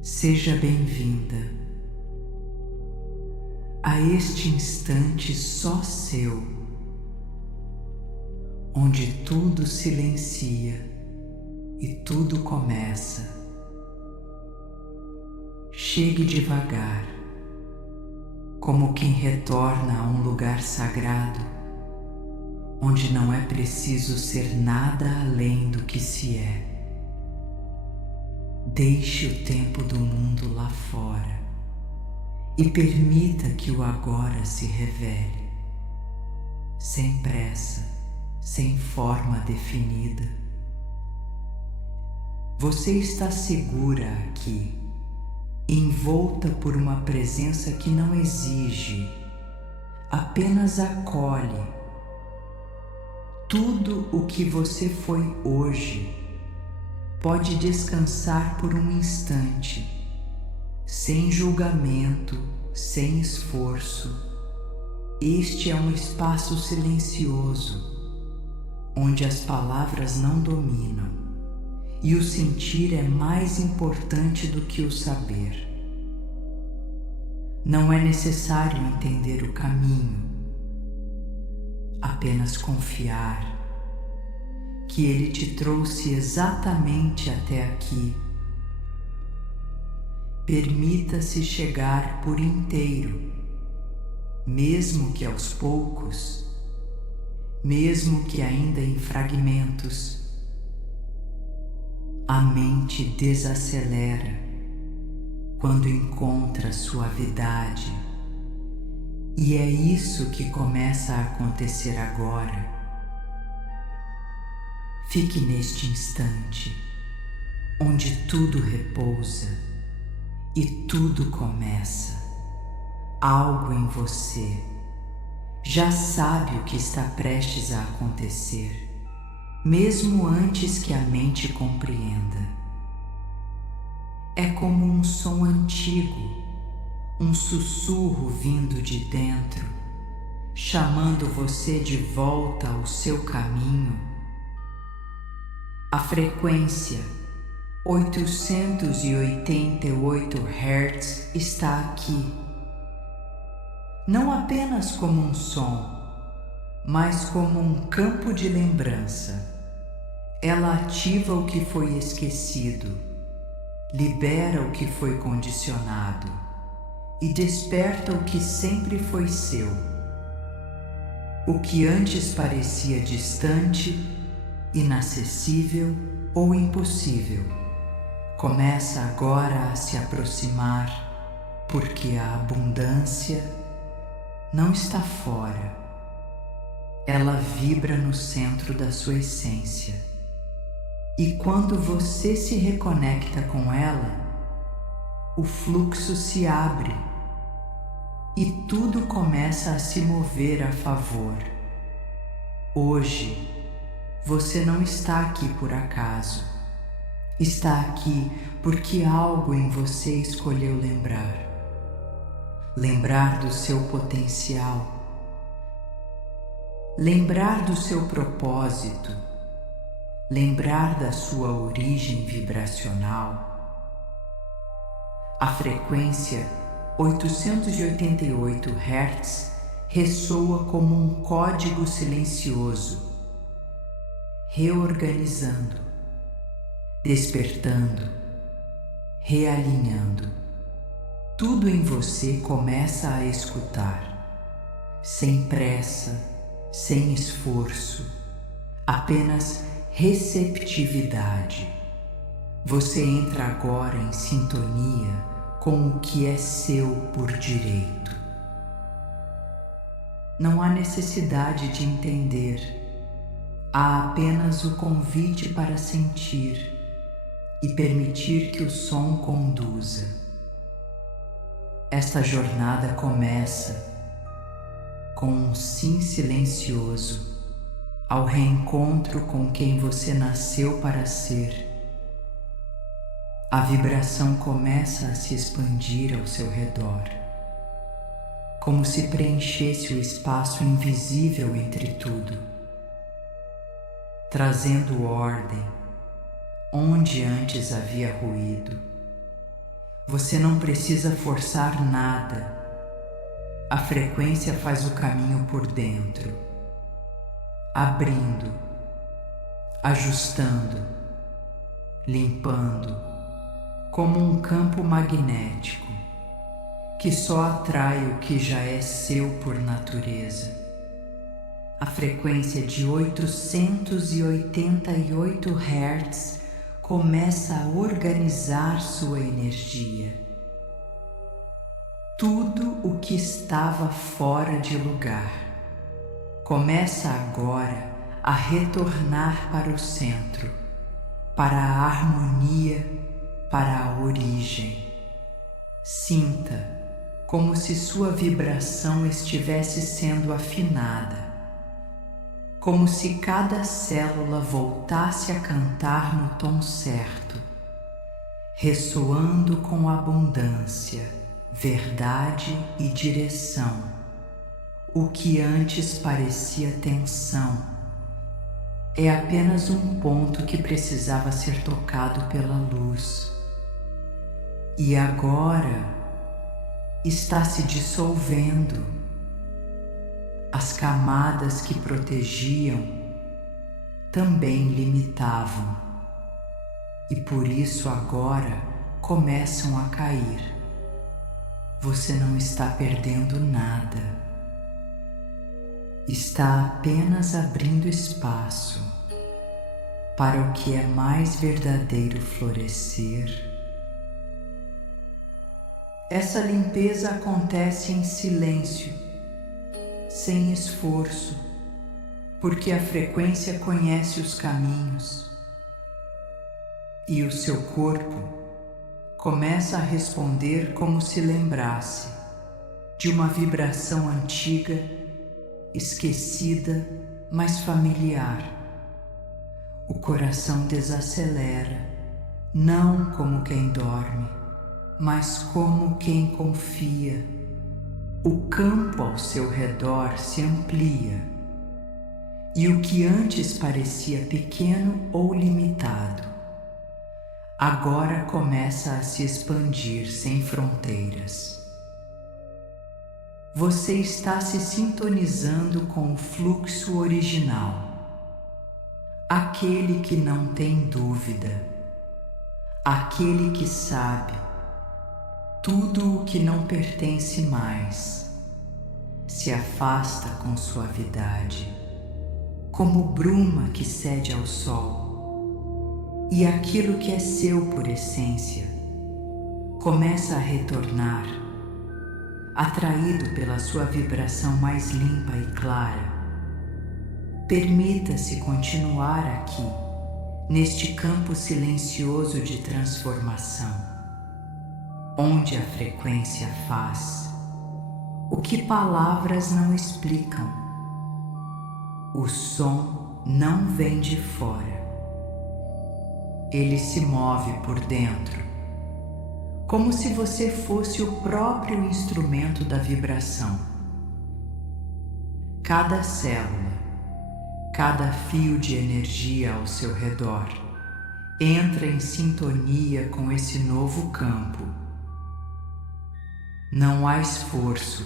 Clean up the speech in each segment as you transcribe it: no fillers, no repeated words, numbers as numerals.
Seja bem-vinda a este instante só seu, onde tudo silencia e tudo começa. Chegue devagar, como quem retorna a um lugar sagrado, onde não é preciso ser nada além do que se é. Deixe o tempo do mundo lá fora e permita que o agora se revele, sem pressa, sem forma definida. Você está segura aqui, envolta por uma presença que não exige, apenas acolhe. Tudo o que você foi hoje pode descansar por um instante, sem julgamento, sem esforço. Este é um espaço silencioso, onde as palavras não dominam e o sentir é mais importante do que o saber. Não é necessário entender o caminho, apenas confiar que Ele te trouxe exatamente até aqui. Permita-se chegar por inteiro, mesmo que aos poucos, mesmo que ainda em fragmentos. A mente desacelera quando encontra suavidade, e é isso que começa a acontecer agora. Fique neste instante, onde tudo repousa e tudo começa. Algo em você já sabe o que está prestes a acontecer, mesmo antes que a mente compreenda. É como um som antigo, um sussurro vindo de dentro, chamando você de volta ao seu caminho. A frequência 888 Hz está aqui, não apenas como um som, mas como um campo de lembrança. Ela ativa o que foi esquecido, libera o que foi condicionado e desperta o que sempre foi seu. O que antes parecia distante, inacessível ou impossível, começa agora a se aproximar, porque a abundância não está fora, ela vibra no centro da sua essência. E quando você se reconecta com ela, o fluxo se abre e tudo começa a se mover a favor. Hoje, você não está aqui por acaso. Está aqui porque algo em você escolheu lembrar. Lembrar do seu potencial. Lembrar do seu propósito. Lembrar da sua origem vibracional. A frequência 888 Hz ressoa como um código silencioso, reorganizando, despertando, realinhando. Tudo em você começa a escutar, sem pressa, sem esforço, apenas receptividade. Você entra agora em sintonia com o que é seu por direito. Não há necessidade de entender. Há apenas o convite para sentir e permitir que o som conduza. Esta jornada começa com um sim silencioso ao reencontro com quem você nasceu para ser. A vibração começa a se expandir ao seu redor, como se preenchesse o espaço invisível entre tudo, trazendo ordem onde antes havia ruído, Você não precisa forçar nada. A frequência faz o caminho por dentro, abrindo, ajustando, limpando, como um campo magnético que só atrai o que já é seu por natureza. A frequência de 888 Hz começa a organizar sua energia. Tudo o que estava fora de lugar começa agora a retornar para o centro, para a harmonia, para a origem. Sinta como se sua vibração estivesse sendo afinada, como se cada célula voltasse a cantar no tom certo, ressoando com abundância, verdade e direção. O que antes parecia tensão é apenas um ponto que precisava ser tocado pela luz. E agora está se dissolvendo. As camadas que protegiam também limitavam, e por isso agora começam a cair. Você não está perdendo nada. Está apenas abrindo espaço para o que é mais verdadeiro florescer. Essa limpeza acontece em silêncio, sem esforço, porque a frequência conhece os caminhos e o seu corpo começa a responder como se lembrasse de uma vibração antiga, esquecida, mas familiar. O coração desacelera, não como quem dorme, mas como quem confia. O campo ao seu redor se amplia, e o que antes parecia pequeno ou limitado, agora começa a se expandir sem fronteiras. Você está se sintonizando com o fluxo original, aquele que não tem dúvida, aquele que sabe tudo o que não pertence mais se afasta com suavidade, como bruma que cede ao sol, e aquilo que é seu por essência começa a retornar, atraído pela sua vibração mais limpa e clara. Permita-se continuar aqui, neste campo silencioso de transformação, onde a frequência faz o que palavras não explicam. O som não vem de fora. Ele se move por dentro, como se você fosse o próprio instrumento da vibração. Cada célula, cada fio de energia ao seu redor entra em sintonia com esse novo campo. Não há esforço,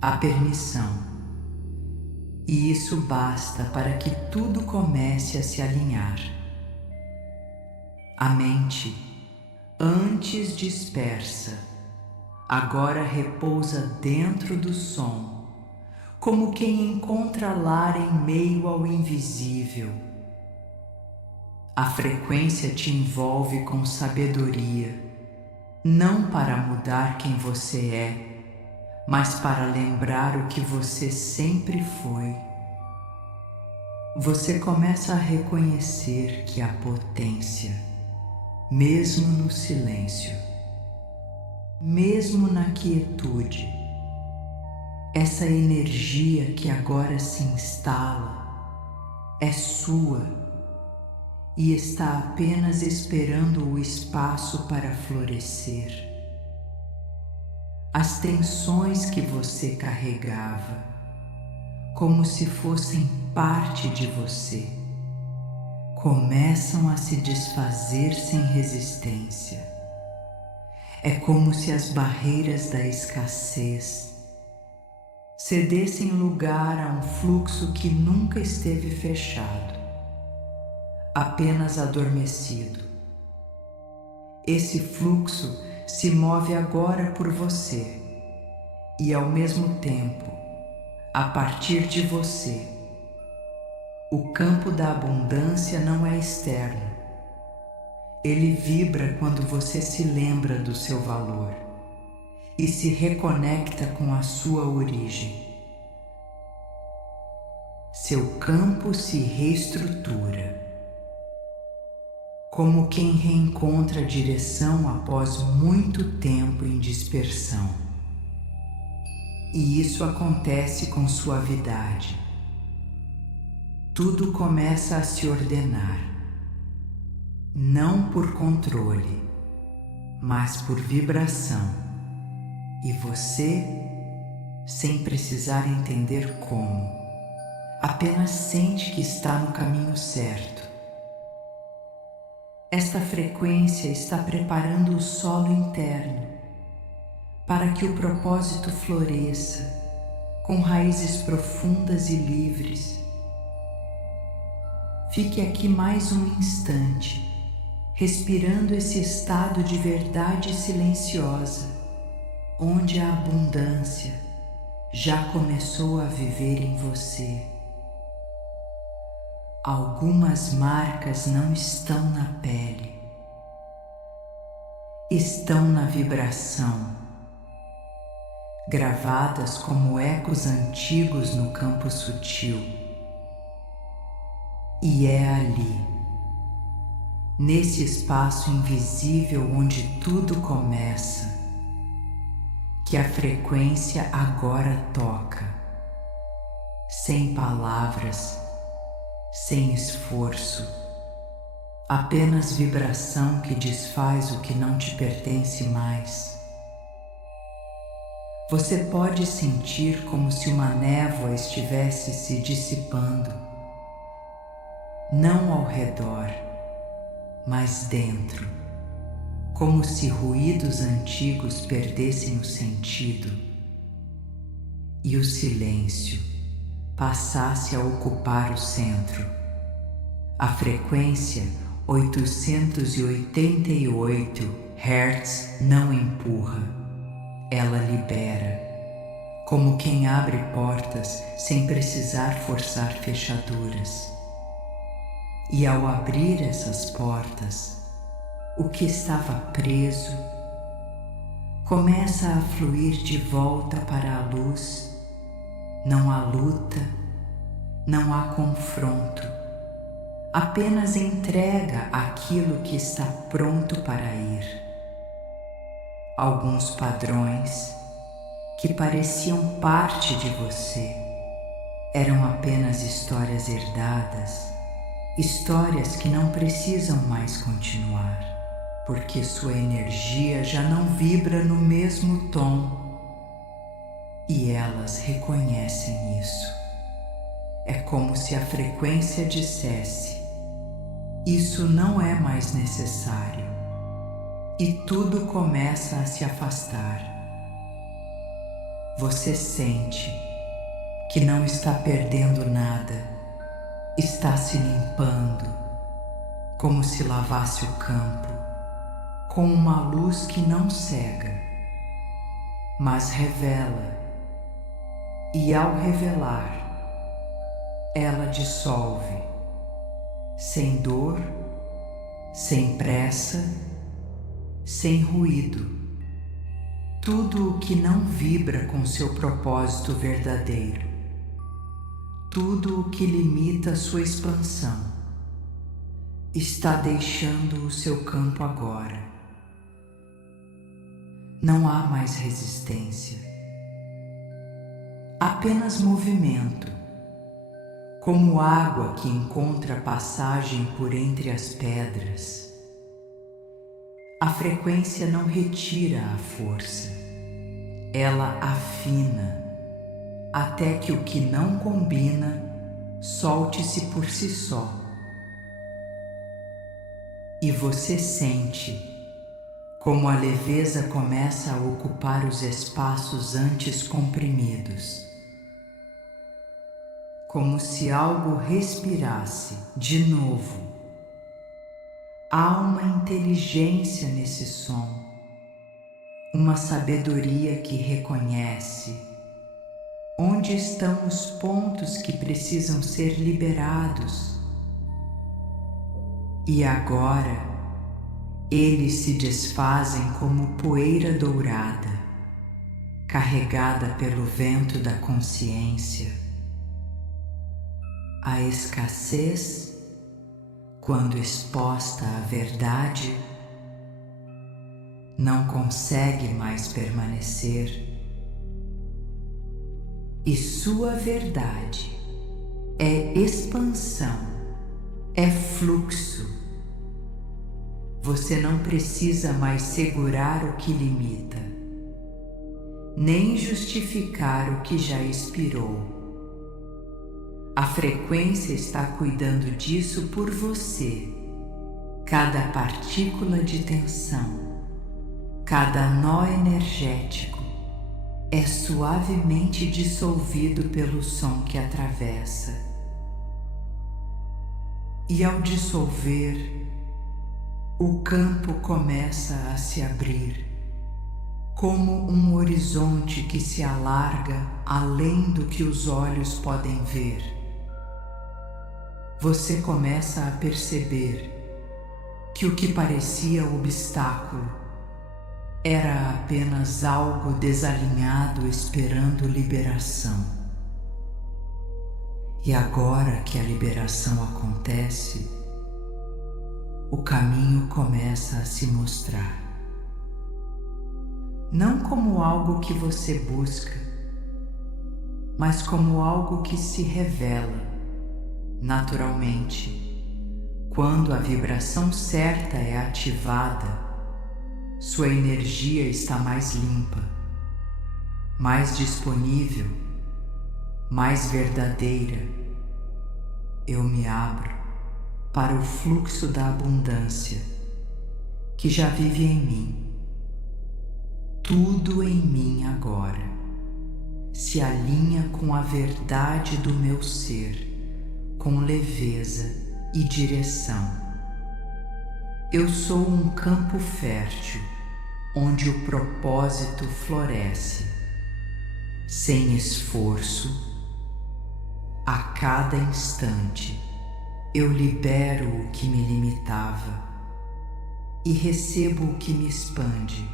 há permissão, e isso basta para que tudo comece a se alinhar. A mente, antes dispersa, agora repousa dentro do som, como quem encontra lar em meio ao invisível. A frequência te envolve com sabedoria, não para mudar quem você é, mas para lembrar o que você sempre foi. Você começa a reconhecer que há potência, mesmo no silêncio, mesmo na quietude. Essa energia que agora se instala é sua e está apenas esperando o espaço para florescer. As tensões que você carregava, como se fossem parte de você, começam a se desfazer sem resistência. É como se as barreiras da escassez cedessem lugar a um fluxo que nunca esteve fechado, apenas adormecido. Esse fluxo se move agora por você e, ao mesmo tempo, a partir de você. O campo da abundância não é externo. Ele vibra quando você se lembra do seu valor e se reconecta com a sua origem. Seu campo se reestrutura, como quem reencontra a direção após muito tempo em dispersão. E isso acontece com suavidade. Tudo começa a se ordenar, não por controle, mas por vibração. E você, sem precisar entender como, apenas sente que está no caminho certo. Esta frequência está preparando o solo interno para que o propósito floresça com raízes profundas e livres. Fique aqui mais um instante, respirando esse estado de verdade silenciosa, onde a abundância já começou a viver em você. Algumas marcas não estão na pele, estão na vibração, gravadas como ecos antigos no campo sutil. E é ali, nesse espaço invisível onde tudo começa, que a frequência agora toca, sem palavras, sem esforço, apenas vibração que desfaz o que não te pertence mais. Você pode sentir como se uma névoa estivesse se dissipando, não ao redor, mas dentro, como se ruídos antigos perdessem o sentido e o silêncio passasse a ocupar o centro. A frequência 888 Hz não empurra, ela libera, como quem abre portas sem precisar forçar fechaduras. E ao abrir essas portas, o que estava preso começa a fluir de volta para a luz. Não há luta, não há confronto, apenas entrega aquilo que está pronto para ir. Alguns padrões que pareciam parte de você eram apenas histórias herdadas, histórias que não precisam mais continuar, porque sua energia já não vibra no mesmo tom. E elas reconhecem isso. É como se a frequência dissesse: isso não é mais necessário. E tudo começa a se afastar. Você sente que não está perdendo nada, está se limpando, como se lavasse o campo, com uma luz que não cega, mas revela. E ao revelar, ela dissolve, sem dor, sem pressa, sem ruído, tudo o que não vibra com seu propósito verdadeiro, tudo o que limita sua expansão, está deixando o seu campo agora. Não há mais resistência. Apenas movimento, como água que encontra passagem por entre as pedras. A frequência não retira a força, ela afina, até que o que não combina solte-se por si só. E você sente como a leveza começa a ocupar os espaços antes comprimidos, como se algo respirasse de novo. Há uma inteligência nesse som, uma sabedoria que reconhece onde estão os pontos que precisam ser liberados. E agora, eles se desfazem como poeira dourada, carregada pelo vento da consciência. A escassez, quando exposta à verdade, não consegue mais permanecer. E sua verdade é expansão, é fluxo. Você não precisa mais segurar o que limita, nem justificar o que já expirou. A frequência está cuidando disso por você. Cada partícula de tensão, cada nó energético é suavemente dissolvido pelo som que atravessa. E ao dissolver, o campo começa a se abrir, como um horizonte que se alarga além do que os olhos podem ver. Você começa a perceber que o que parecia obstáculo era apenas algo desalinhado esperando liberação. E agora que a liberação acontece, o caminho começa a se mostrar. Não como algo que você busca, mas como algo que se revela naturalmente. Quando a vibração certa é ativada, sua energia está mais limpa, mais disponível, mais verdadeira. Eu me abro para o fluxo da abundância que já vive em mim. Tudo em mim agora se alinha com a verdade do meu ser, com leveza e direção. Eu sou um campo fértil, onde o propósito floresce, sem esforço. A cada instante, eu libero o que me limitava e recebo o que me expande.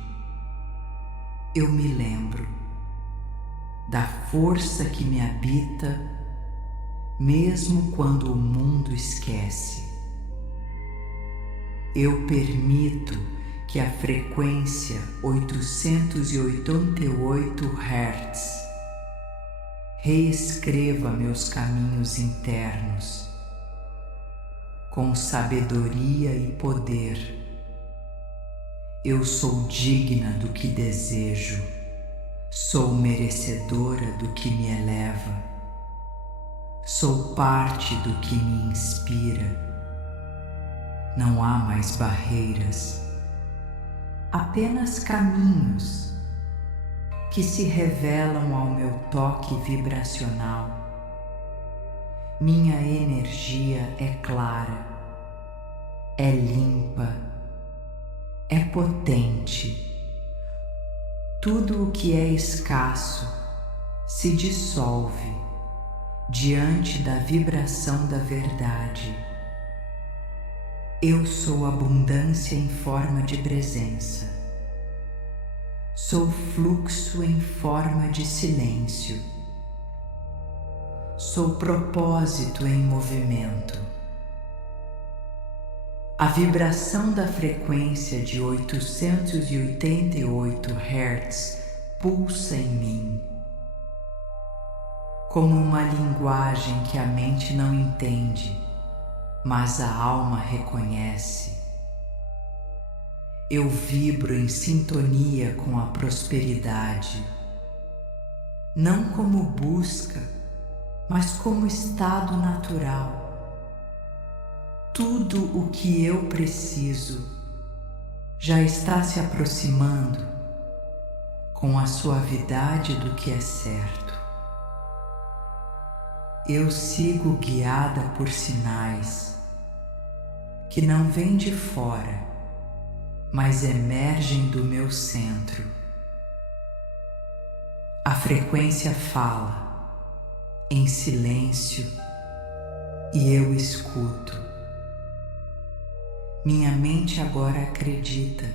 Eu me lembro da força que me habita, mesmo quando o mundo esquece. Eu permito que a frequência 888 Hz reescreva meus caminhos internos com sabedoria e poder. Eu sou digna do que desejo, sou merecedora do que me eleva, sou parte do que me inspira. Não há mais barreiras, apenas caminhos que se revelam ao meu toque vibracional. Minha energia é clara, é limpa, é potente. Tudo o que é escasso se dissolve diante da vibração da verdade. Eu sou abundância em forma de presença. Sou fluxo em forma de silêncio. Sou propósito em movimento. A vibração da frequência de 888 Hz pulsa em mim, como uma linguagem que a mente não entende, mas a alma reconhece. Eu vibro em sintonia com a prosperidade, não como busca, mas como estado natural. Tudo o que eu preciso já está se aproximando com a suavidade do que é certo. Eu sigo guiada por sinais que não vêm de fora, mas emergem do meu centro. A frequência fala em silêncio e eu escuto. Minha mente agora acredita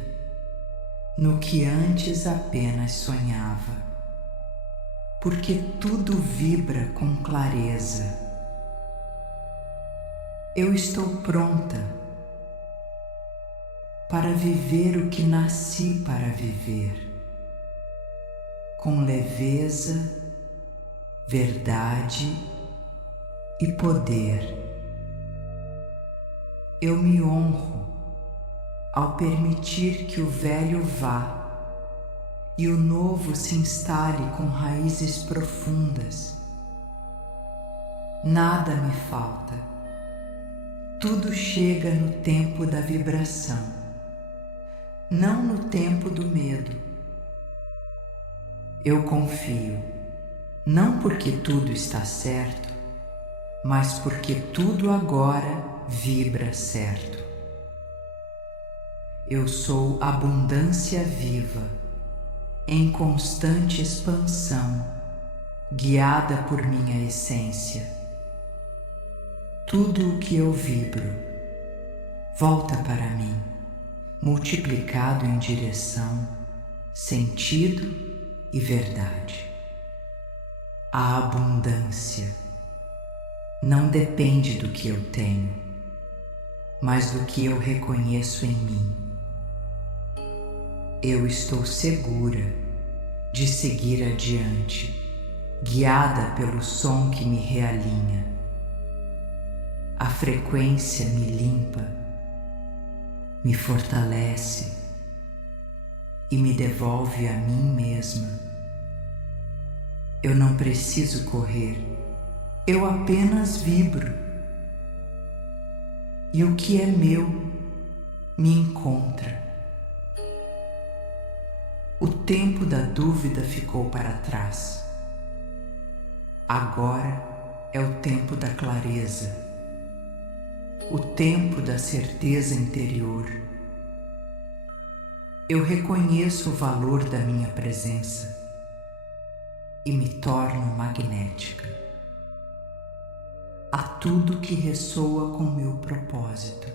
no que antes apenas sonhava, porque tudo vibra com clareza. Eu estou pronta para viver o que nasci para viver, com leveza, verdade e poder. Eu me honro ao permitir que o velho vá e o novo se instale com raízes profundas. Nada me falta. Tudo chega no tempo da vibração, não no tempo do medo. Eu confio, não porque tudo está certo, mas porque tudo agora vibra certo. Eu sou abundância viva, em constante expansão, guiada por minha essência. Tudo o que eu vibro volta para mim, multiplicado em direção, sentido e verdade. A abundância não depende do que eu tenho, mas do que eu reconheço em mim. Eu estou segura de seguir adiante, guiada pelo som que me realinha. A frequência me limpa, me fortalece e me devolve a mim mesma. Eu não preciso correr, eu apenas vibro. E o que é meu me encontra. O tempo da dúvida ficou para trás. Agora é o tempo da clareza, o tempo da certeza interior. Eu reconheço o valor da minha presença e me torno magnética a tudo que ressoa com meu propósito.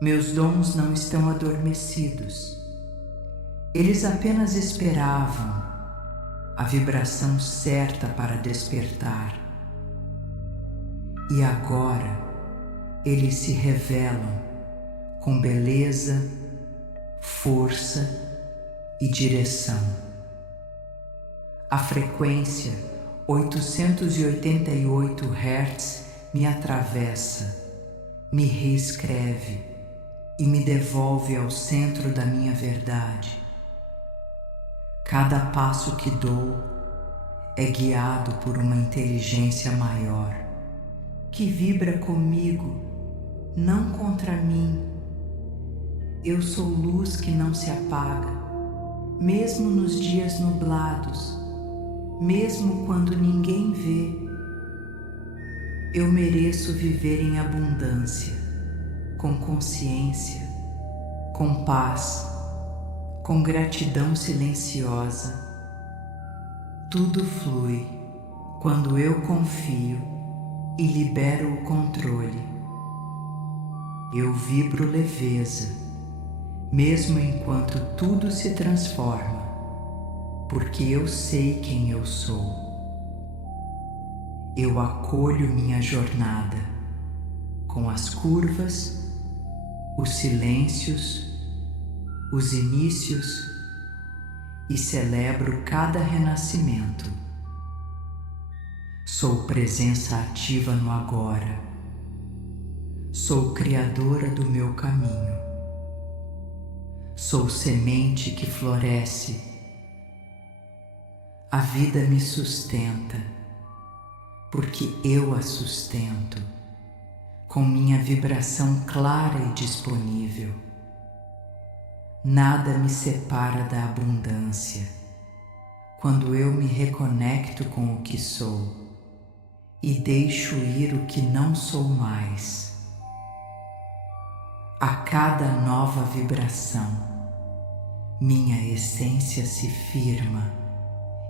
Meus dons não estão adormecidos. Eles apenas esperavam a vibração certa para despertar. E agora eles se revelam com beleza, força e direção. A frequência 888 Hz me atravessa, me reescreve e me devolve ao centro da minha verdade. Cada passo que dou é guiado por uma inteligência maior, que vibra comigo, não contra mim. Eu sou luz que não se apaga, mesmo nos dias nublados, mesmo quando ninguém vê. Eu mereço viver em abundância, com consciência, com paz, com gratidão silenciosa. Tudo flui quando eu confio e libero o controle. Eu vibro leveza, mesmo enquanto tudo se transforma, porque eu sei quem eu sou. Eu acolho minha jornada, com as curvas, os silêncios, os inícios, e celebro cada renascimento. Sou presença ativa no agora. Sou criadora do meu caminho. Sou semente que floresce. A vida me sustenta, porque eu a sustento, com minha vibração clara e disponível. Nada me separa da abundância quando eu me reconecto com o que sou e deixo ir o que não sou mais. A cada nova vibração, minha essência se firma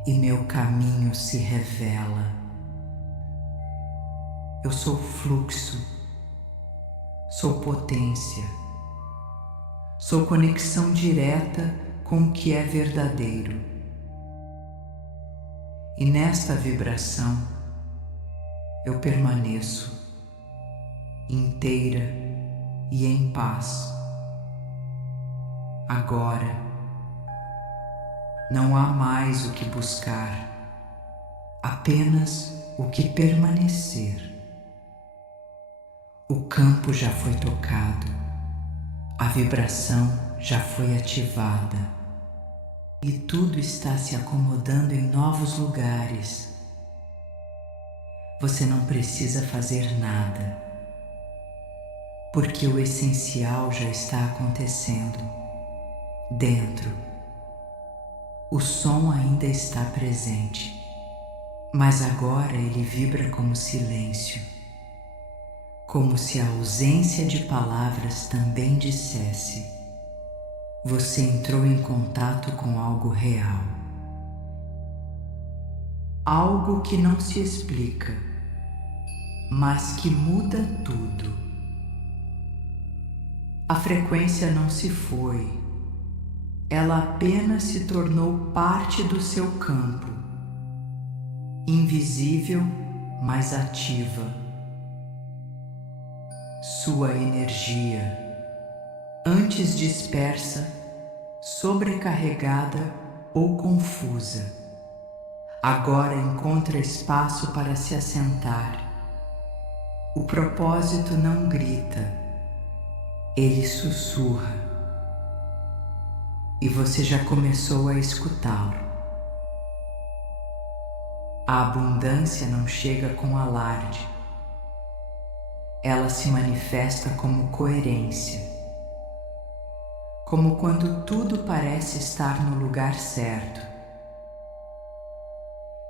e meu caminho se revela. Eu sou fluxo, sou potência, sou conexão direta com o que é verdadeiro. E nesta vibração eu permaneço inteira e em paz. Agora não há mais o que buscar, apenas o que permanecer. O campo já foi tocado, a vibração já foi ativada e tudo está se acomodando em novos lugares. Você não precisa fazer nada, porque o essencial já está acontecendo dentro. O som ainda está presente, mas agora ele vibra como silêncio, como se a ausência de palavras também dissesse: você entrou em contato com algo real. Algo que não se explica, mas que muda tudo. A frequência não se foi, ela apenas se tornou parte do seu campo, invisível, mas ativa. Sua energia, antes dispersa, sobrecarregada ou confusa, agora encontra espaço para se assentar. O propósito não grita, ele sussurra, e você já começou a escutá-lo. A abundância não chega com alarde, ela se manifesta como coerência, como quando tudo parece estar no lugar certo.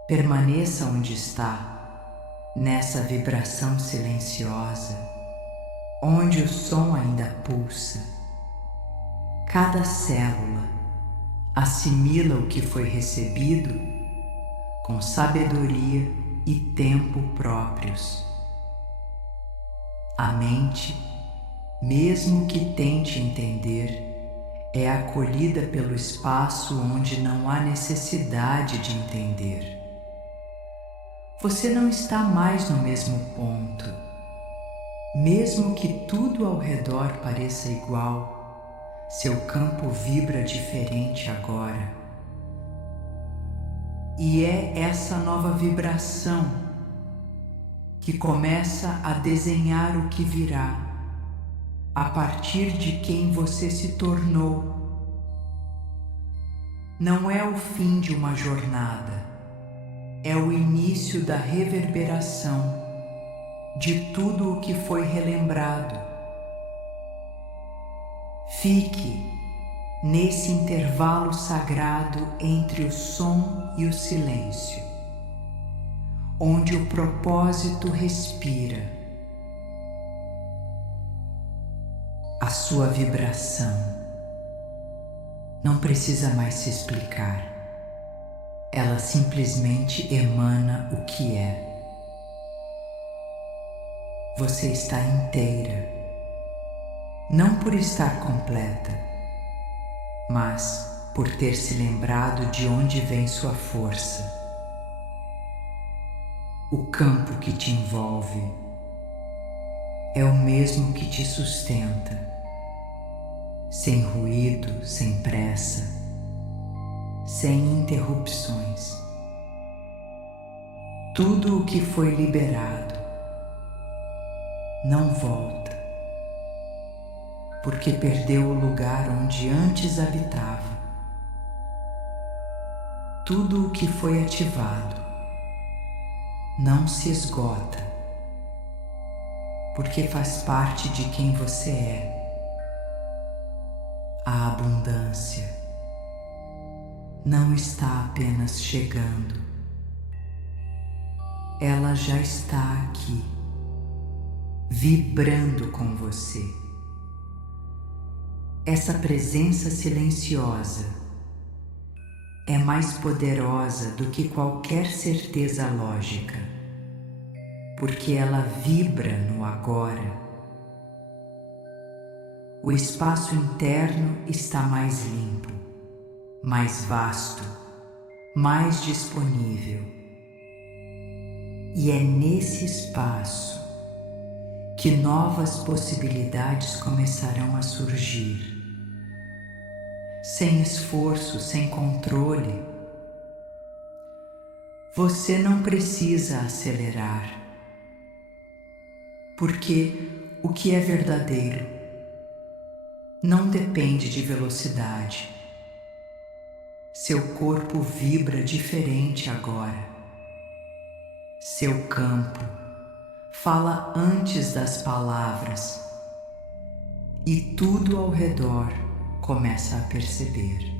Permaneça onde está, nessa vibração silenciosa, onde o som ainda pulsa. Cada célula assimila o que foi recebido com sabedoria e tempo próprios. A mente, mesmo que tente entender, é acolhida pelo espaço onde não há necessidade de entender. Você não está mais no mesmo ponto. Mesmo que tudo ao redor pareça igual, seu campo vibra diferente agora. E é essa nova vibração que começa a desenhar o que virá, a partir de quem você se tornou. Não é o fim de uma jornada, é o início da reverberação de tudo o que foi relembrado. Fique nesse intervalo sagrado entre o som e o silêncio, onde o propósito respira. A sua vibração não precisa mais se explicar. Ela simplesmente emana o que é. Você está inteira, não por estar completa, mas por ter se lembrado de onde vem sua força. O campo que te envolve é o mesmo que te sustenta, sem ruído, sem pressa, sem interrupções. Tudo o que foi liberado não volta, porque perdeu o lugar onde antes habitava. Tudo o que foi ativado não se esgota, porque faz parte de quem você é. A abundância não está apenas chegando, ela já está aqui, vibrando com você. Essa presença silenciosa é mais poderosa do que qualquer certeza lógica, porque ela vibra no agora. O espaço interno está mais limpo, mais vasto, mais disponível. E é nesse espaço que novas possibilidades começarão a surgir. Sem esforço, sem controle. Você não precisa acelerar, porque o que é verdadeiro não depende de velocidade. Seu corpo vibra diferente agora. Seu campo fala antes das palavras e tudo ao redor começa a perceber.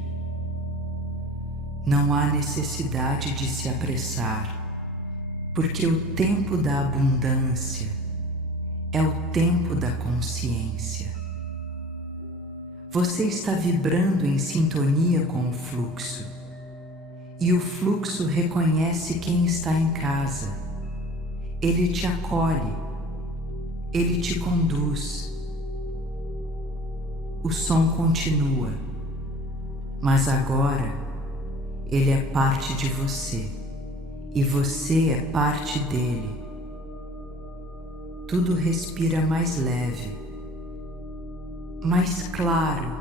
Não há necessidade de se apressar, porque o tempo da abundância é o tempo da consciência. Você está vibrando em sintonia com o fluxo, e o fluxo reconhece quem está em casa. Ele te acolhe, ele te conduz. O som continua, mas agora ele é parte de você e você é parte dele. Tudo respira mais leve, mais claro,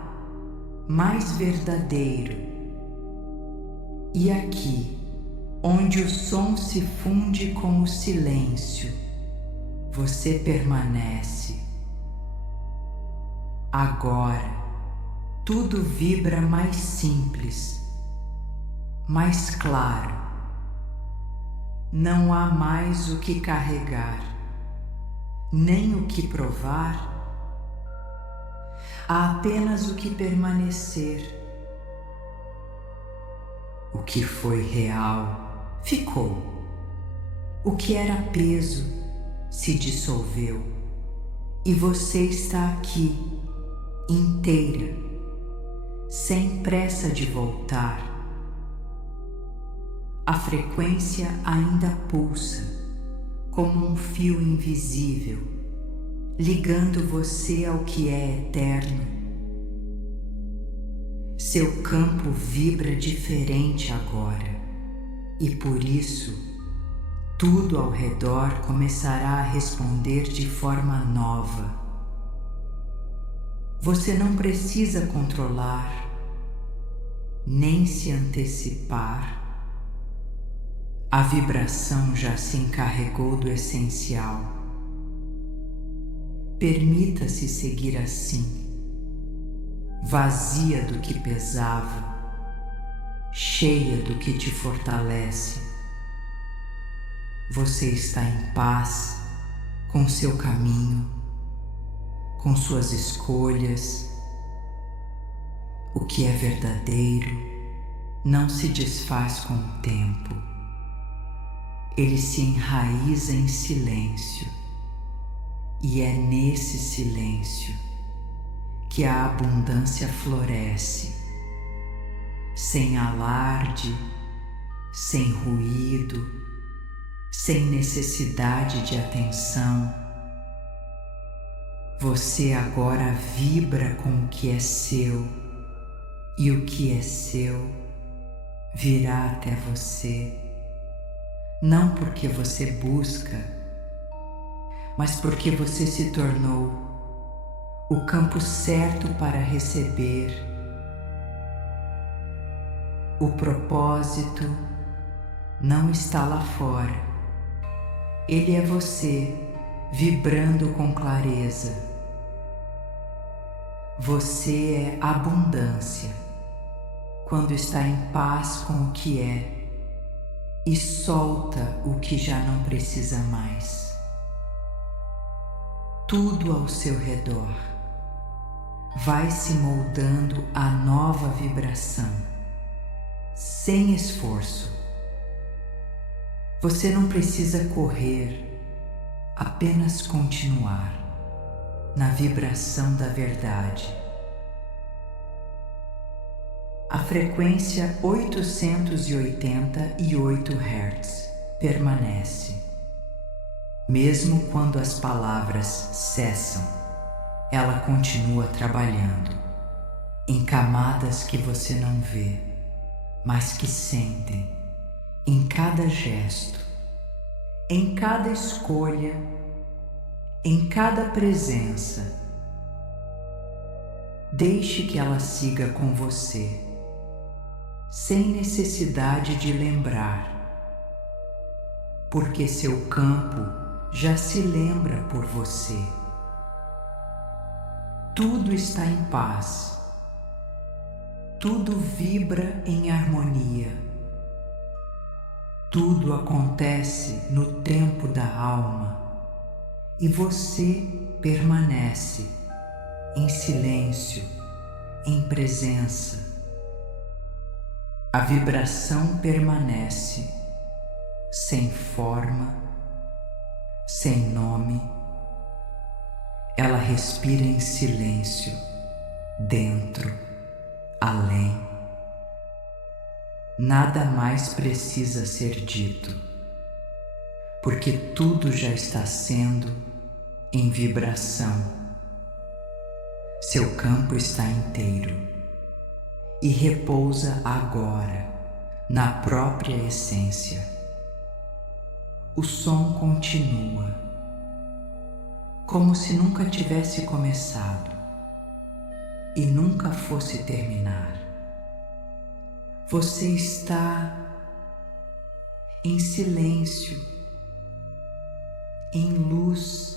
mais verdadeiro. E aqui, onde o som se funde com o silêncio, você permanece. Agora, tudo vibra mais simples, mais claro. Não há mais o que carregar, nem o que provar. Há apenas o que permanecer. O que foi real ficou. O que era peso se dissolveu. E você está aqui, inteira, sem pressa de voltar. A frequência ainda pulsa, como um fio invisível, ligando você ao que é eterno. Seu campo vibra diferente agora, e por isso, tudo ao redor começará a responder de forma nova. Você não precisa controlar, nem se antecipar. A vibração já se encarregou do essencial. Permita-se seguir assim, vazia do que pesava, cheia do que te fortalece. Você está em paz com seu caminho, com suas escolhas. O que é verdadeiro não se desfaz com o tempo. Ele se enraiza em silêncio. E é nesse silêncio que a abundância floresce, sem alarde, sem ruído, sem necessidade de atenção. Você agora vibra com o que é seu, e o que é seu virá até você, não porque você busca, mas porque você se tornou o campo certo para receber. O propósito não está lá fora. Ele é você, vibrando com clareza. Você é abundância, quando está em paz com o que é e solta o que já não precisa mais. Tudo ao seu redor, vai se moldando a nova vibração, sem esforço. Você não precisa correr, apenas continuar na vibração da verdade. A frequência 888 Hz permanece. Mesmo quando as palavras cessam, ela continua trabalhando em camadas que você não vê, mas que sentem em cada gesto, em cada escolha, em cada presença. Deixe que ela siga com você, sem necessidade de lembrar, porque seu campo já se lembra por você. Tudo está em paz, tudo vibra em harmonia, tudo acontece no tempo da alma e você permanece em silêncio, em presença. A vibração permanece sem forma, sem nome. Ela respira em silêncio, dentro, além. Nada mais precisa ser dito, porque tudo já está sendo em vibração. Seu campo está inteiro e repousa agora na própria essência. O som continua, como se nunca tivesse começado e nunca fosse terminar. Você está em silêncio, em luz.